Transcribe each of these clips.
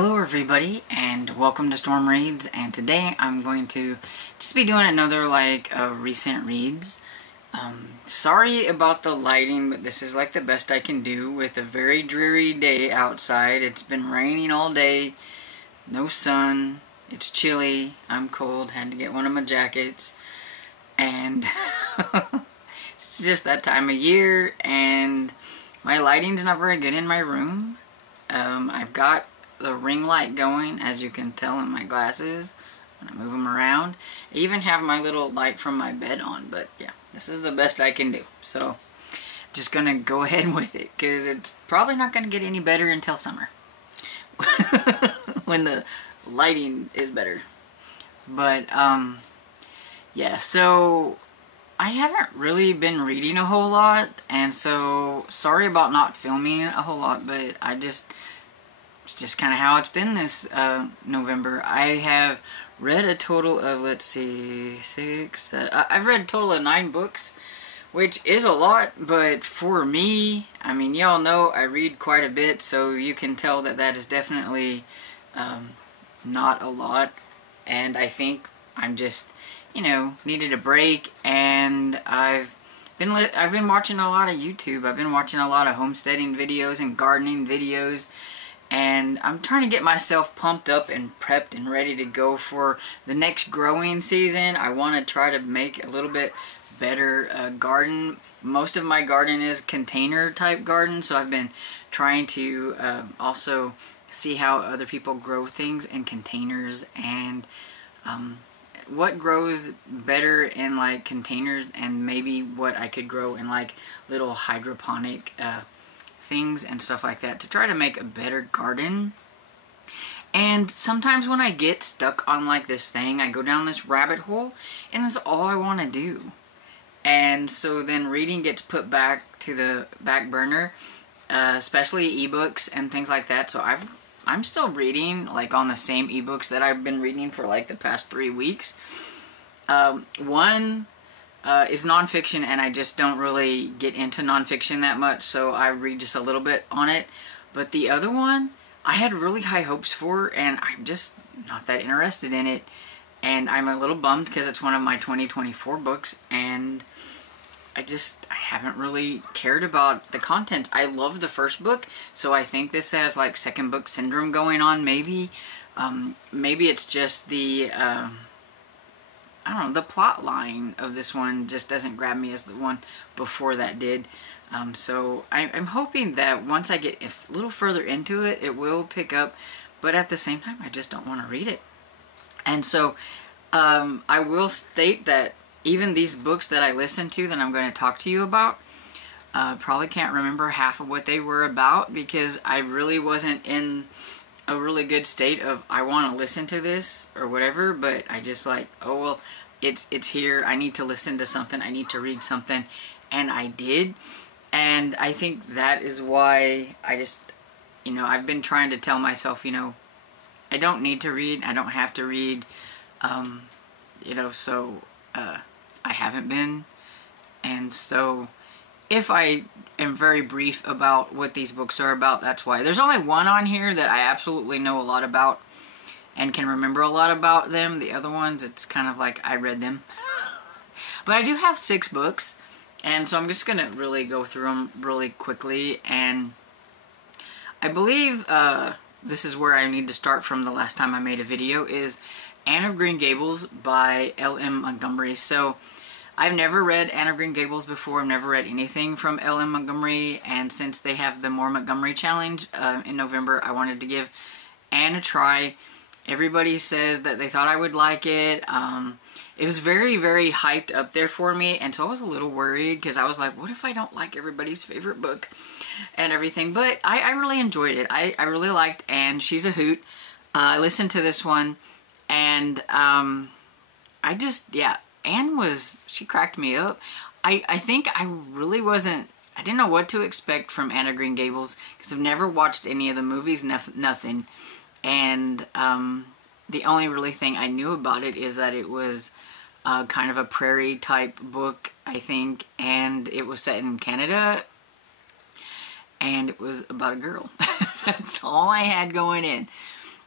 Hello everybody and welcome to Storm Reads, and today I'm going to just be doing another recent reads. Sorry about the lighting, but this is like the best I can do with a very dreary day outside. It's been raining all day, no sun, it's chilly, I'm cold, had to get one of my jackets, and it's just that time of year and my lighting's not very good in my room. I've got the ring light going, as you can tell in my glasses when I move them around. I even have my little light from my bed on, but yeah, this is the best I can do. So I'm just gonna go ahead with it because it's probably not gonna get any better until summer when the lighting is better. But yeah, so I haven't really been reading a whole lot, and so sorry about not filming a whole lot, but it's just kind of how it's been this November. I have read a total of, let's see, I've read a total of 9 books, which is a lot, but for me, I mean, y'all know I read quite a bit, so you can tell that that is definitely not a lot, and I think I'm just, needed a break, and I've been watching a lot of YouTube. I've been watching a lot of homesteading videos and gardening videos, and I'm trying to get myself pumped up and prepped and ready to go for the next growing season. I want to try to make a little bit better garden. Most of my garden is container type garden, so I've been trying to also see how other people grow things in containers, and what grows better in like containers, and maybe what I could grow in like little hydroponic things and stuff like that to try to make a better garden. And sometimes when I get stuck on like this thing, I go down this rabbit hole and that's all I want to do. And so then reading gets put back to the back burner, especially ebooks and things like that. So I'm still reading like on the same ebooks that I've been reading for like the past 3 weeks. One is nonfiction, and I just don't really get into nonfiction that much, so I read just a little bit on it. But the other one, I had really high hopes for, and I'm just not that interested in it. And I'm a little bummed because it's one of my 2024 books, and I haven't really cared about the content. I love the first book, so I think this has like second book syndrome going on, maybe. Maybe it's just the I don't know, the plot line of this one just doesn't grab me as the one before that did. So I'm hoping that once I get a little further into it, it will pick up. But at the same time, I just don't want to read it. And so I will state that even these books that I listen to that I'm going to talk to you about, probably can't remember half of what they were about because I really wasn't in a really good state of I want to listen to this or whatever, but I just like, oh well, it's here, I need to listen to something, I need to read something, and I did. And I think that is why I just, I've been trying to tell myself, I don't need to read, I don't have to read, so I haven't been. And so if I am very brief about what these books are about, that's why. There's only one on here that I absolutely know a lot about and can remember a lot about them. The other ones, it's kind of like I read them. But I do have 6 books, and so I'm just going to really go through them really quickly. And I believe this is where I need to start from the last time I made a video, is Anne of Green Gables by L.M. Montgomery. So I've never read Anne of Green Gables before. I've never read anything from L.M. Montgomery, and since they have the More Montgomery Challenge in November, I wanted to give Anne a try. Everybody says that they thought I would like it. It was very, very hyped up there for me, and so I was a little worried because I was like, what if I don't like everybody's favorite book and everything? But I really enjoyed it. I really liked Anne. She's a hoot. I listened to this one, and Anne she cracked me up. I think I really I didn't know what to expect from Anne of Green Gables because I've never watched any of the movies, nothing. And the only really thing I knew about it is that it was kind of a prairie type book, I think, and it was set in Canada, and it was about a girl. That's all I had going in.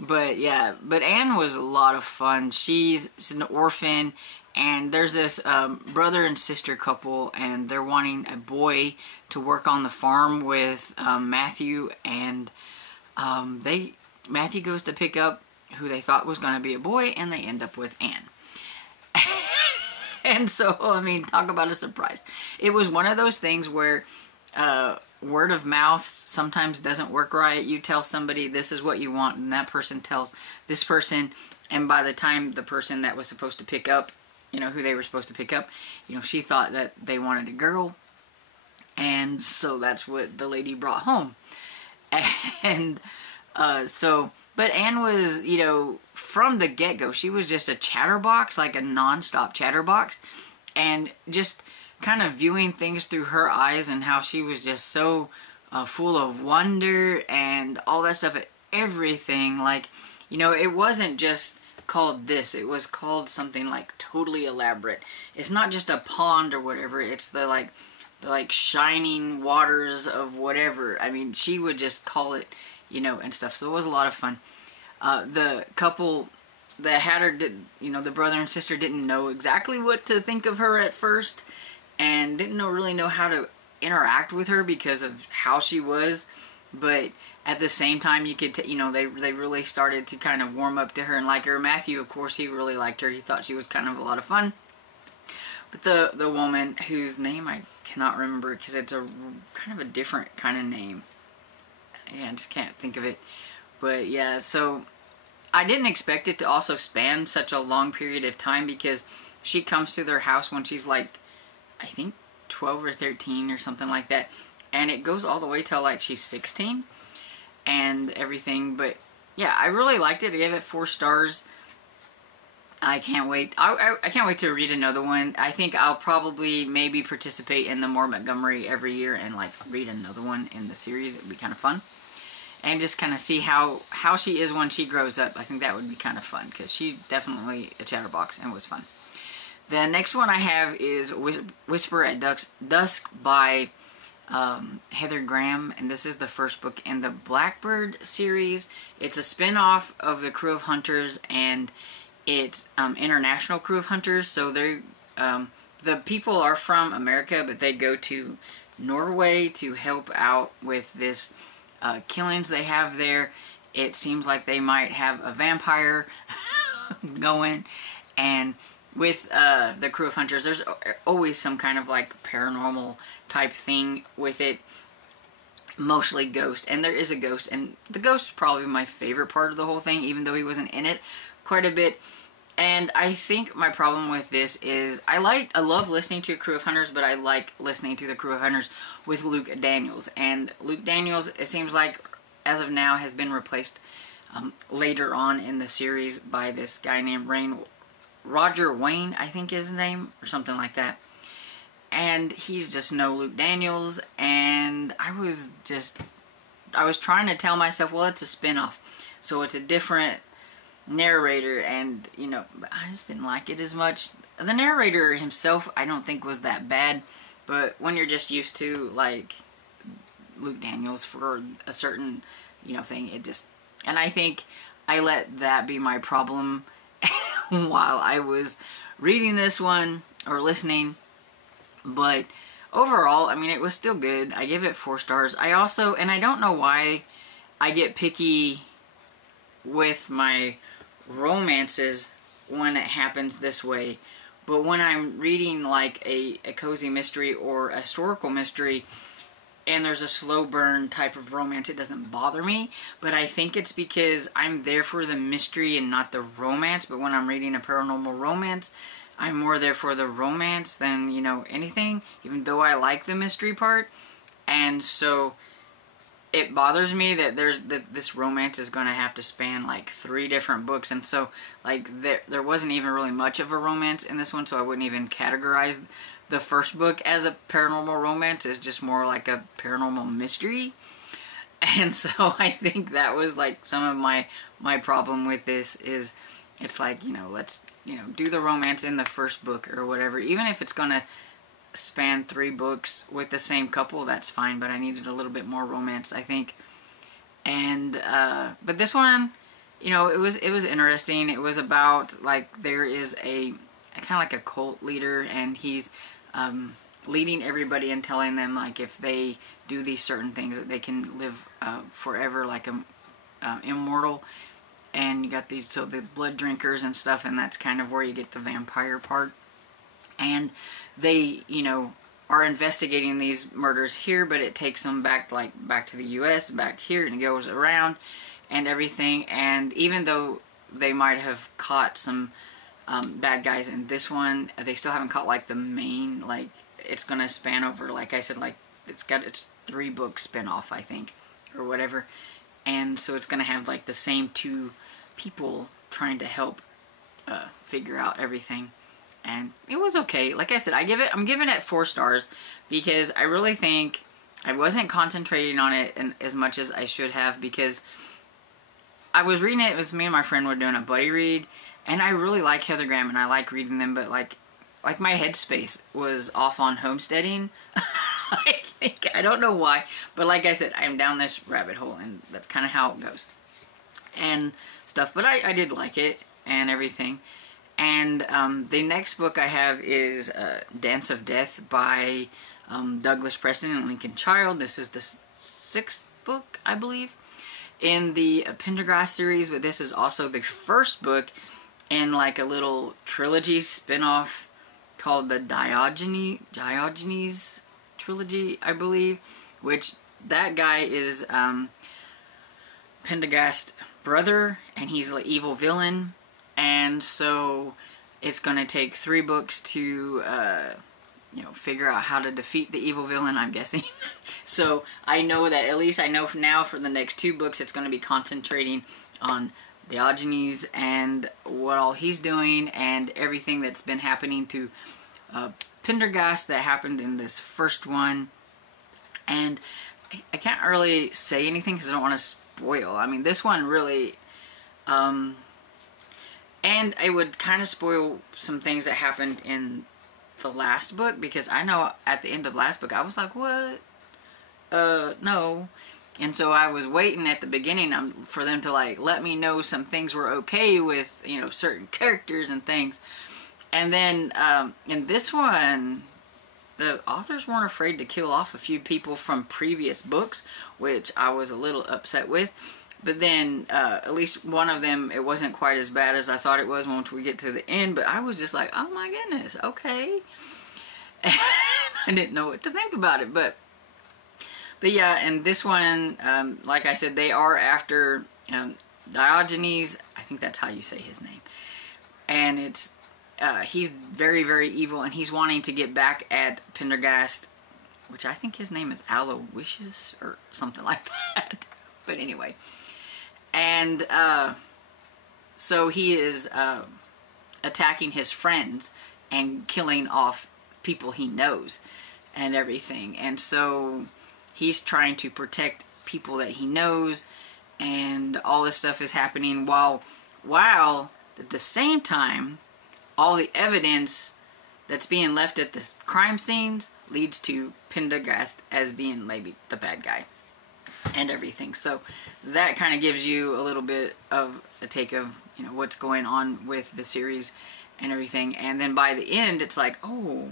But yeah, but Anne was a lot of fun. She's an orphan, and there's this brother and sister couple, and they're wanting a boy to work on the farm with Matthew, and Matthew goes to pick up who they thought was going to be a boy, and they end up with Anne. And so, I mean, talk about a surprise. It was one of those things where word of mouth sometimes doesn't work right. You tell somebody this is what you want, and that person tells this person, and by the time the person that was supposed to pick up, you know, who they were supposed to pick up, you know, she thought that they wanted a girl, and so that's what the lady brought home. And but Anne was, you know, from the get-go, she was just a chatterbox, like a non-stop chatterbox, and just kind of viewing things through her eyes, and how she was just so full of wonder and all that stuff, everything. Like, you know, it wasn't just called this, it was called something like totally elaborate. It's not just a pond or whatever, it's the like shining waters of whatever. I mean, she would just call it, you know, and stuff. So it was a lot of fun. The couple that had her, you know, the brother and sister didn't know exactly what to think of her at first, and didn't really know how to interact with her because of how she was. But at the same time, you could, you know, they really started to kind of warm up to her and like her. Matthew, of course, he really liked her. He thought she was kind of a lot of fun. But the woman, whose name I cannot remember because it's a kind of a different kind of name. Yeah, I just can't think of it. But yeah, so I didn't expect it to also span such a long period of time, because she comes to their house when she's like, I think 12 or 13 or something like that. And it goes all the way till like she's 16 and everything. But yeah, I really liked it. I gave it 4 stars. I can't wait. I can't wait to read another one. I think I'll probably maybe participate in the More Montgomery every year and like read another one in the series. It would be kind of fun. And just kind of see how she is when she grows up. I think that would be kind of fun, because she's definitely a chatterbox and was fun. The next one I have is Whisper at Dusk by Heather Graham, and this is the first book in the Blackbird series. It's a spin-off of the Crew of Hunters, and it's international Crew of Hunters. So they're the people are from America, but they go to Norway to help out with this killings they have there. It seems like they might have a vampire going, and with the Crew of Hunters, there's always some kind of like paranormal type thing with it. Mostly ghost, and there is a ghost, and the ghost is probably my favorite part of the whole thing, even though he wasn't in it quite a bit. And I think my problem with this is I love listening to Crew of Hunters, but I like listening to the Crew of Hunters with Luke Daniels. And Luke Daniels, it seems like, as of now, has been replaced later on in the series by this guy named Roger Wayne, I think is his name, or something like that. And he's just no Luke Daniels, and I was trying to tell myself, well, it's a spin-off, so it's a different narrator, and, you know, I just didn't like it as much. The narrator himself, I don't think was that bad, but when you're just used to, like, Luke Daniels for a certain, you know, thing, it just, and I think I let that be my problem while I was reading this one, or listening. But overall, I mean, it was still good. I give it 4 stars. I also, and I don't know why I get picky with my romances when it happens this way, but when I'm reading like a cozy mystery or a historical mystery and there's a slow burn type of romance, it doesn't bother me. But I think it's because I'm there for the mystery and not the romance. But when I'm reading a paranormal romance, I'm more there for the romance than, you know, anything, even though I like the mystery part. And so it bothers me that this romance is going to have to span like 3 different books. And so like there wasn't even really much of a romance in this one, so I wouldn't even categorize the first book as a paranormal romance. It's just more like a paranormal mystery. And so I think that was like some of my problem with this is it's like, you know, let's, you know, do the romance in the first book or whatever. Even if it's going to span 3 books with the same couple, that's fine, but I needed a little bit more romance, I think. And but this one, you know, it was interesting. It was about, like, there is a kind of like a cult leader, and he's leading everybody and telling them, like, if they do these certain things that they can live forever, like immortal. And you got these, so the blood drinkers and stuff, and that's kind of where you get the vampire part. And they, you know, are investigating these murders here, but it takes them back to the U.S., back here, and it goes around and everything. And even though they might have caught some bad guys in this one, they still haven't caught, like, the main, like, it's gonna span over, like I said, like, it's 3-book spin-off, I think, or whatever. And so it's gonna have, like, the same 2 people trying to help figure out everything. And it was okay. Like I said, I'm giving it 4 stars because I really think I wasn't concentrating on it as much as I should have, because I was reading it. It was me and my friend were doing a buddy read, and I really like Heather Graham and I like reading them, but like my headspace was off on homesteading. I don't know why, but like I said, I'm down this rabbit hole, and that's kind of how it goes and stuff. But I did like it and everything. And the next book I have is Dance of Death by Douglas Preston and Lincoln Child. This is the 6th book, I believe, in the Pendergast series, but this is also the first book in, like, a little trilogy spin-off called the Diogenes trilogy, I believe, which that guy is Pendergast's brother, and he's an evil villain. And so it's going to take 3 books to, you know, figure out how to defeat the evil villain, I'm guessing. So I know that, at least I know now for the next 2 books, it's going to be concentrating on Diogenes and what all he's doing and everything that's been happening to Pendergast that happened in this first one. And I can't really say anything because I don't want to spoil. I mean, this one really... and it would kind of spoil some things that happened in the last book, because I know at the end of the last book, I was like, what? No. And so I was waiting at the beginning for them to, like, let me know some things were okay with, you know, certain characters and things. And then in this one, the authors weren't afraid to kill off a few people from previous books, which I was a little upset with. But then, at least one of them, it wasn't quite as bad as I thought it was once we get to the end. But I was just like, oh my goodness, okay. And I didn't know what to think about it. But yeah, and this one, like I said, they are after Diogenes. I think that's how you say his name. And it's, he's very, very evil. And he's wanting to get back at Pendergast, which I think his name is Aloysius or something like that. But anyway. And so he is attacking his friends and killing off people he knows and everything. And so he's trying to protect people that he knows, and all this stuff is happening while at the same time, all the evidence that's being left at the crime scenes leads to Pendergast as being maybe the bad guy. And everything. So that kind of gives you a little bit of a take of, you know, what's going on with the series and everything. And then by the end, it's like, oh,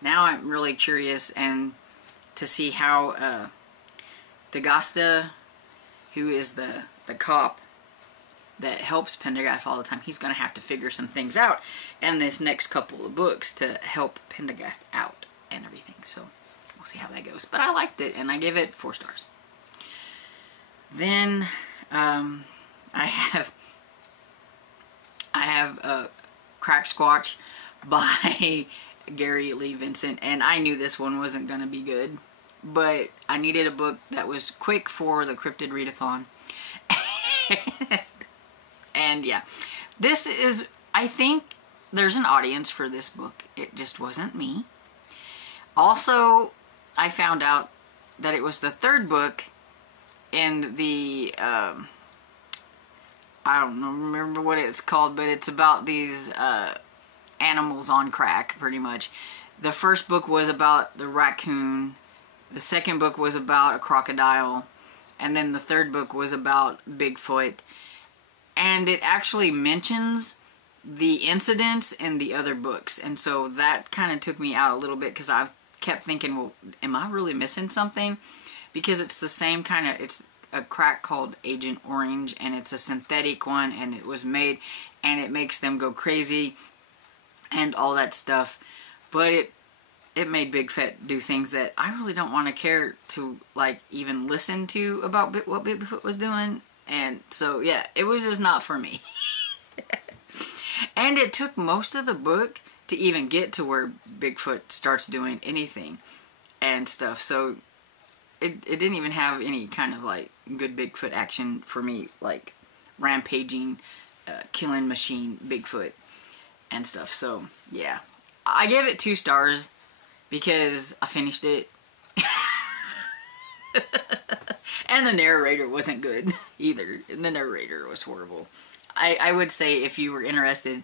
now I'm really curious and to see how D'Agostà, who is the cop that helps Pendergast all the time, he's going to have to figure some things out in this next couple of books to help Pendergast out and everything. So we'll see how that goes. But I liked it, and I give it 4 stars. Then I have Crack Squatch by Gary Lee Vincent, and I knew this one wasn't going to be good, but I needed a book that was quick for the Cryptid Readathon. And yeah, this is, I think there's an audience for this book. It just wasn't me. Also, I found out that it was the 3rd book in the, I don't remember what it's called, but it's about these animals on crack, pretty much. The first book was about the raccoon, the second book was about a crocodile, and then the 3rd book was about Bigfoot. and it actually mentions the incidents in the other books, and so that kind of took me out a little bit, because I kept thinking, well, am I really missing something? Because it's the same kind of, it's a crack called Agent Orange, and it's a synthetic one, and it was made, and it makes them go crazy and all that stuff, but it made Big Foot do things that I really don't want to care to, like, even listen to about what Bigfoot was doing. And so, yeah, it was just not for me. And it took most of the book to even get to where Bigfoot starts doing anything and stuff. So it didn't even have any kind of, like, good Bigfoot action for me, like rampaging, killing machine Bigfoot and stuff. So, yeah. I gave it 2 stars because I finished it. And the narrator wasn't good either. The narrator was horrible. I would say if you were interested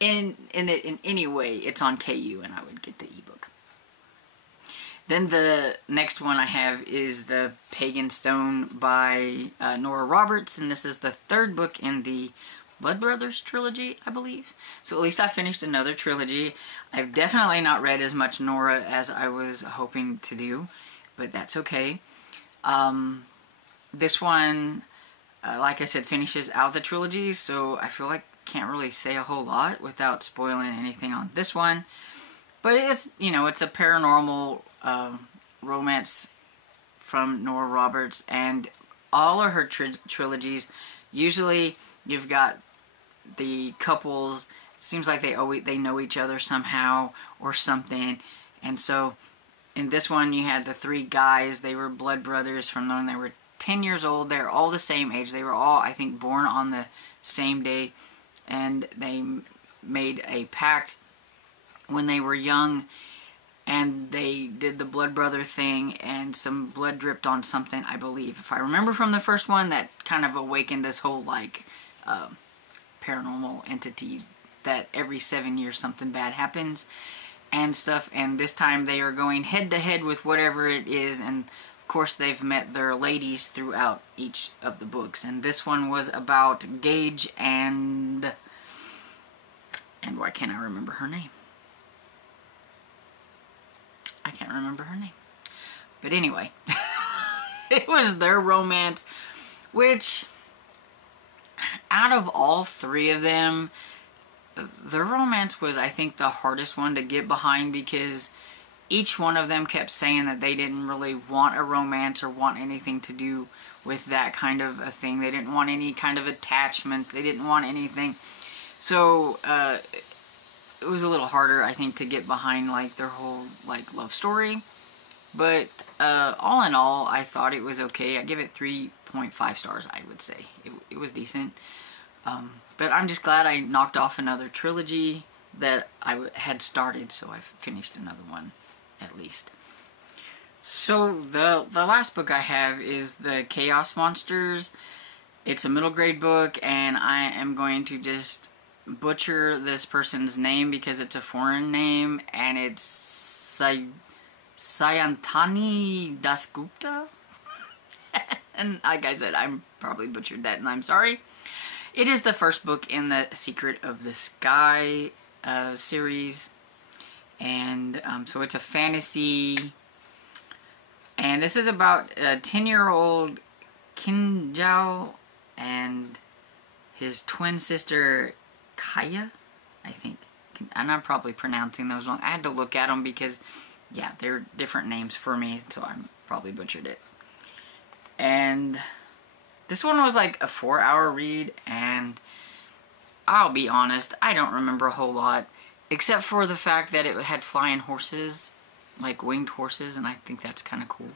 in it in any way, it's on KU, and I would get the ebook. Then the next one I have is the Pagan Stone by Nora Roberts, and this is the 3rd book in the Blood Brothers trilogy, I believe. So at least I finished another trilogy. I've definitely not read as much Nora as I was hoping to do, but that's okay. This one, like I said, finishes out the trilogy, so I feel like can't really say a whole lot without spoiling anything on this one. But it's, you know, it's a paranormal romance from Nora Roberts, and all of her trilogies, usually you've got the couples, it seems like they know each other somehow or something, and so in this one you had the 3 guys. They were blood brothers from when they were 10 years old. They're all the same age. They were all, I think, born on the same day, and they made a pact when they were young, and they did the blood brother thing, and some blood dripped on something, I believe. If I remember from the first one, that kind of awakened this whole, like, paranormal entity that every 7 years something bad happens and stuff. And this time they are going head to head with whatever it is, and of course they've met their ladies throughout each of the books. And this one was about Gage and why can't I remember her name? I can't remember her name. But anyway, it was their romance, which out of all 3 of them, their romance was, I think, the hardest one to get behind, because each one of them kept saying that they didn't really want a romance or want anything to do with that kind of a thing. They didn't want any kind of attachments. They didn't want anything. So, it was a little harder, I think, to get behind, like, their whole, like, love story. But, all in all, I thought it was okay. I give it 3.5 stars, I would say. It was decent. But I'm just glad I knocked off another trilogy that I had started, so I finished another one, at least. So, the last book I have is the Chaos Monsters. It's a middle grade book, and I am going to just butcher this person's name because it's a foreign name, and it's Sayantani Dasgupta. And like I said, I'm probably butchered that, and I'm sorry. It is the first book in the Secret of the Sky series, and so it's a fantasy, and this is about a 10-year-old Kim Jao and his twin sister Kaya, I think. And I'm probably pronouncing those wrong. I had to look at them because, yeah, they're different names for me, so I probably butchered it. And this one was like a 4-hour read, and I'll be honest, I don't remember a whole lot, except for the fact that it had flying horses, like winged horses, and I think that's kind of cool.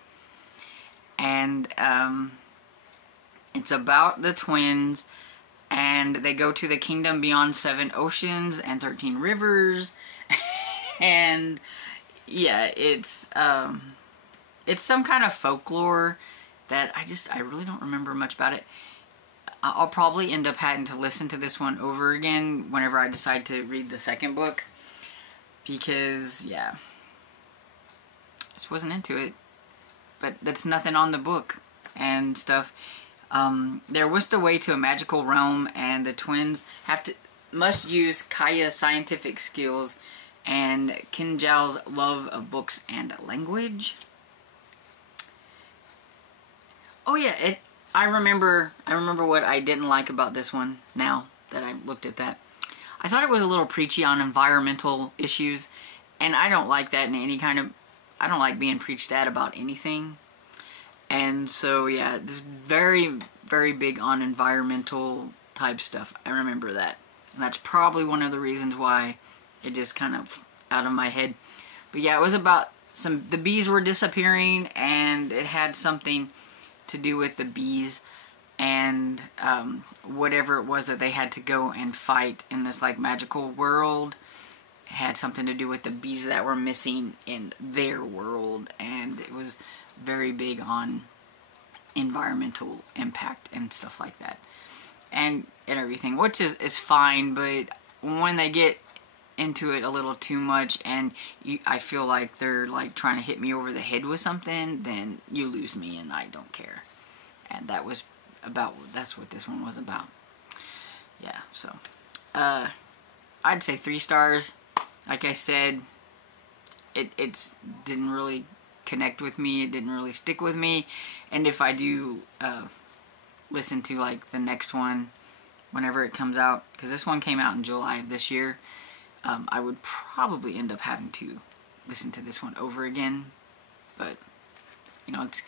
And it's about the twins, and they go to the kingdom beyond 7 oceans and 13 rivers, and yeah, it's some kind of folklore that I really don't remember much about it. I'll probably end up having to listen to this one over again whenever I decide to read the second book, because, yeah, just wasn't into it. But that's nothing on the book and stuff. They're whisked away to a magical realm, and the twins must use Kaya's scientific skills and Kinjal's love of books and language. Oh yeah, I remember what I didn't like about this one now that I looked at that. I thought it was a little preachy on environmental issues, and I don't like that in any kind of... I don't like being preached at about anything. And so, yeah, it's very, very big on environmental type stuff. I remember that. And that's probably one of the reasons why it just kind of out of my head. But yeah, it was about the bees were disappearing, and it had something to do with the bees and whatever it was that they had to go and fight in this like magical world. It had something to do with the bees that were missing in their world, and it was very big on environmental impact and stuff like that, and everything, which is fine. But when they get into it a little too much, and I feel like they're like trying to hit me over the head with something, then you lose me, and I don't care. And that's what this one was about. Yeah, so I'd say 3 stars. Like I said, it didn't really connect with me. It didn't really stick with me. And if I do listen to like the next one whenever it comes out, because this one came out in July of this year, I would probably end up having to listen to this one over again. But you know, it's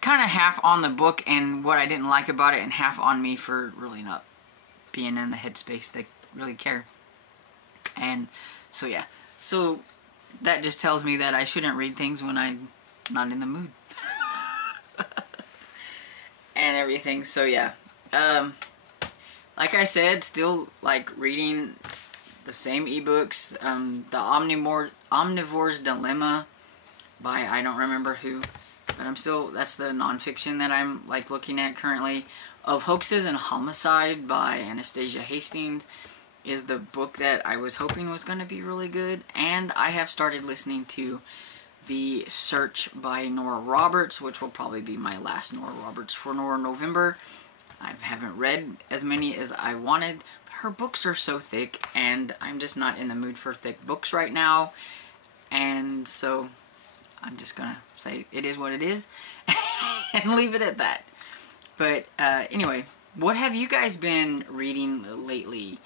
kind of half on the book and what I didn't like about it, and half on me for really not being in the headspace that really care. And so yeah, so that just tells me that I shouldn't read things when I'm not in the mood. And everything. So yeah, like I said, still like reading the same ebooks. The Omnivore's Dilemma by I don't remember who, but that's the nonfiction that I'm like looking at currently. Of Hoaxes and Homicide by Anastasia Hastings is the book that I was hoping was going to be really good. And I have started listening to The Search by Nora Roberts, which will probably be my last Nora Roberts for November. I haven't read as many as I wanted, but her books are so thick, and I'm just not in the mood for thick books right now. And so I'm just going to say it is what it is and leave it at that. But anyway, what have you guys been reading lately?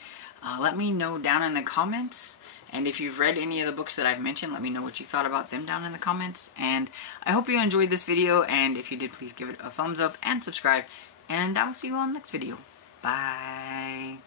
Let me know down in the comments. And if you've read any of the books that I've mentioned, let me know what you thought about them down in the comments. And I hope you enjoyed this video. And if you did, please give it a thumbs up and subscribe. And I will see you on the next video. Bye.